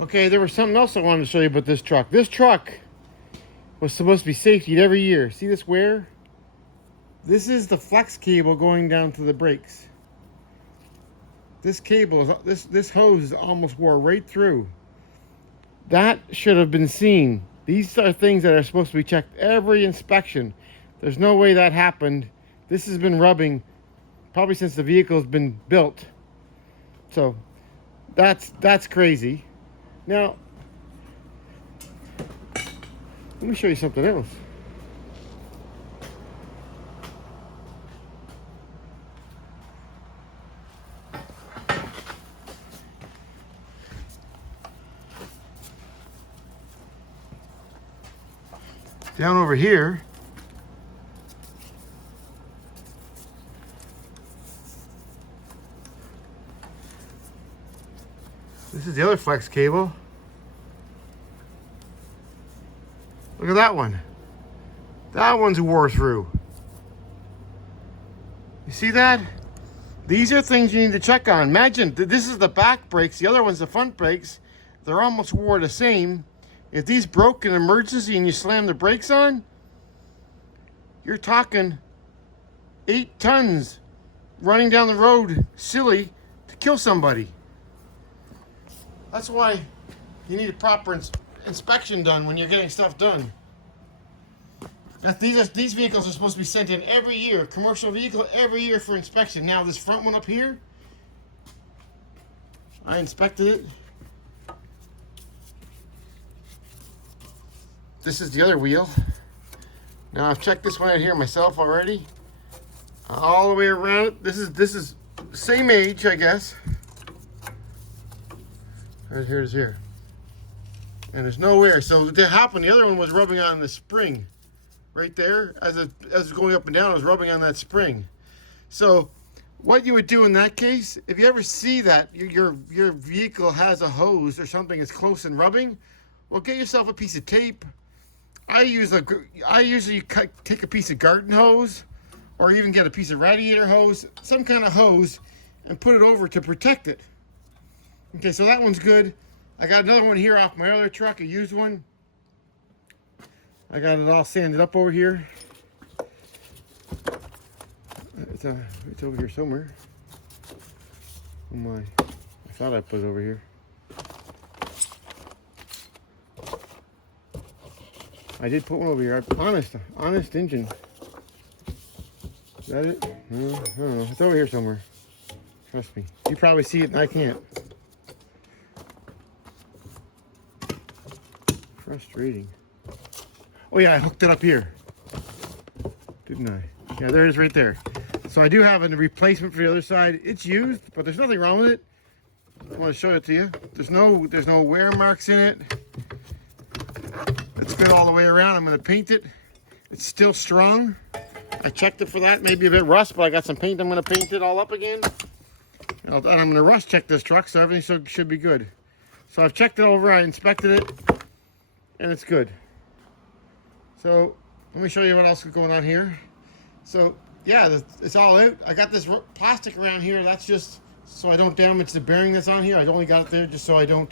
Okay, there was something else I wanted to show you about this truck. This truck was supposed to be safetied every year. See this wear? This is the flex cable going down to the brakes. This cable is this hose is almost wore right through. That should have been seen. These are things that are supposed to be checked every inspection. There's no way that happened. This has been rubbing probably since the vehicle's been built. So that's crazy. Now, let me show you something else. Down over here, this is the other flex cable. Look at that one. That one's wore through. You see that? These are things you need to check on. Imagine, this is the back brakes, the other one's the front brakes. They're almost wore the same. If these broke in emergency and you slam the brakes on, you're talking 8 tons running down the road silly to kill somebody. That's why you need a proper inspection done when you're getting stuff done. These vehicles are supposed to be sent in every year, commercial vehicle every year for inspection. Now this front one up here, I inspected it. This is the other wheel. Now I've checked this one out here myself already. All the way around it. This is same age, I guess. Right here it is here. And there's no wear. So what happened, the other one was rubbing on the spring. Right there, as it's going up and down, it was rubbing on that spring. So what you would do in that case, if you ever see that your vehicle has a hose or something that's close and rubbing, well, get yourself a piece of tape. I usually take a piece of garden hose, or even get a piece of radiator hose, some kind of hose, and put it over to protect it. Okay, so that one's good. I got another one here off my other truck, a used one. I got it all sanded up over here. It's over here somewhere. Oh my, I thought I put it over here. I did put one over here. Honest engine. Is that it? No, I don't know. It's over here somewhere. Trust me. You probably see it and I can't. Frustrating. Oh yeah, I hooked it up here. Didn't I? Yeah, there it is right there. So I do have a replacement for the other side. It's used, but there's nothing wrong with it. I want to show it to you. There's no wear marks in it. It's good all the way around. I'm going to paint it. It's still strong. I checked it for that. Maybe a bit rust, but I got some paint. I'm going to paint it all up again. And I'm going to rust check this truck, so everything should be good. So I've checked it over. I inspected it, and it's good. So let me show you what else is going on here. So yeah, it's all out. I got this plastic around here. That's just so I don't damage the bearing that's on here. I only got it there just so I don't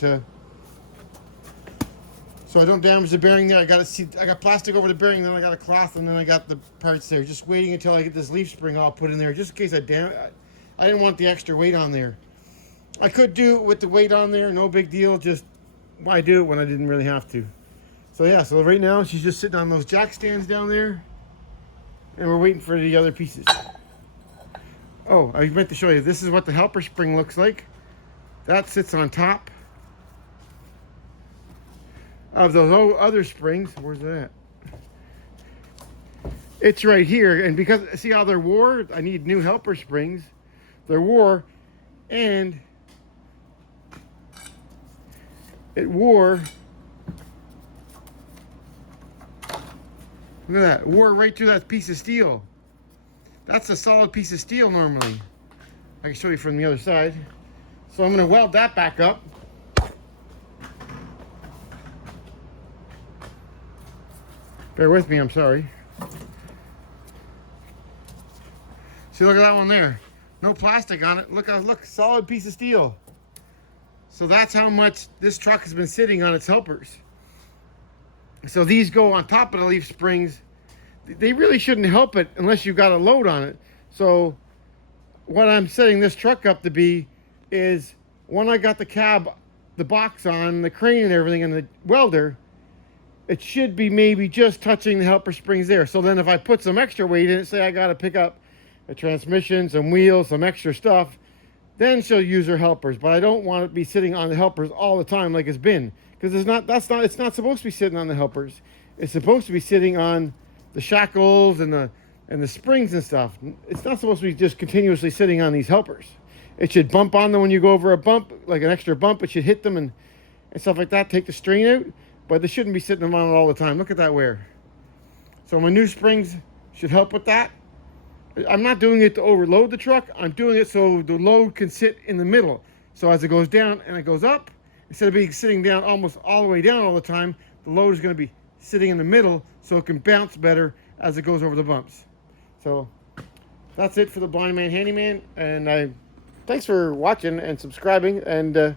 damage the bearing there. I got plastic over the bearing, then I got a cloth, and then I got the parts there. Just waiting until I get this leaf spring all put in there, just in case I didn't want the extra weight on there. I could do it with the weight on there, no big deal. Just why do it when I didn't really have to? So yeah, so right now she's just sitting on those jack stands down there, and we're waiting for the other pieces. Oh, I meant to show you, this is what the helper spring looks like. That sits on top of those other springs. Where's that? It's right here, and because, see how they're wore? I need new helper springs. They're wore, and it wore. Look at that, it wore right through that piece of steel. That's a solid piece of steel normally. I can show you from the other side. So I'm going to weld that back up. Bear with me, I'm sorry. See, look at that one there. No plastic on it. Look, solid piece of steel. So that's how much this truck has been sitting on its helpers. So these go on top of the leaf springs. They really shouldn't help it unless you've got a load on it. So what I'm setting this truck up to be is when I got the cab, the box on, the crane and everything, and the welder, it should be maybe just touching the helper springs there. So then if I put some extra weight in it, say I got to pick up a transmission, some wheels, some extra stuff, then she'll use her helpers. But I don't want it to be sitting on the helpers all the time like it's been, because it's not supposed to be sitting on the helpers. It's supposed to be sitting on the shackles and the springs and stuff. It's not supposed to be just continuously sitting on these helpers. It should bump on them when you go over a bump, like an extra bump. It should hit them and stuff like that, take the strain out. But they shouldn't be sitting on it all the time. Look at that wear. So my new springs should help with that. I'm not doing it to overload the truck. I'm doing it so the load can sit in the middle. So as it goes down and it goes up, instead of being sitting down almost all the way down all the time, the load is going to be sitting in the middle so it can bounce better as it goes over the bumps. So that's it for the Blind Man Handyman. And thanks for watching and subscribing. And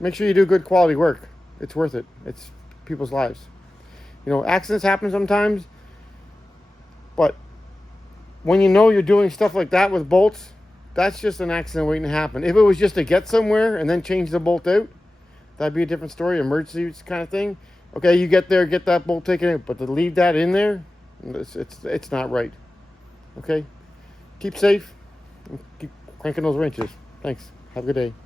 make sure you do good quality work. It's worth it. It's people's lives. You know, accidents happen sometimes, but when you know you're doing stuff like that with bolts, that's just an accident waiting to happen. If it was just to get somewhere and then change the bolt out, that'd be a different story, emergency kind of thing. Okay, you get there, get that bolt taken out, but to leave that in there, it's not right. Okay, keep safe, keep cranking those wrenches. Thanks. Have a good day.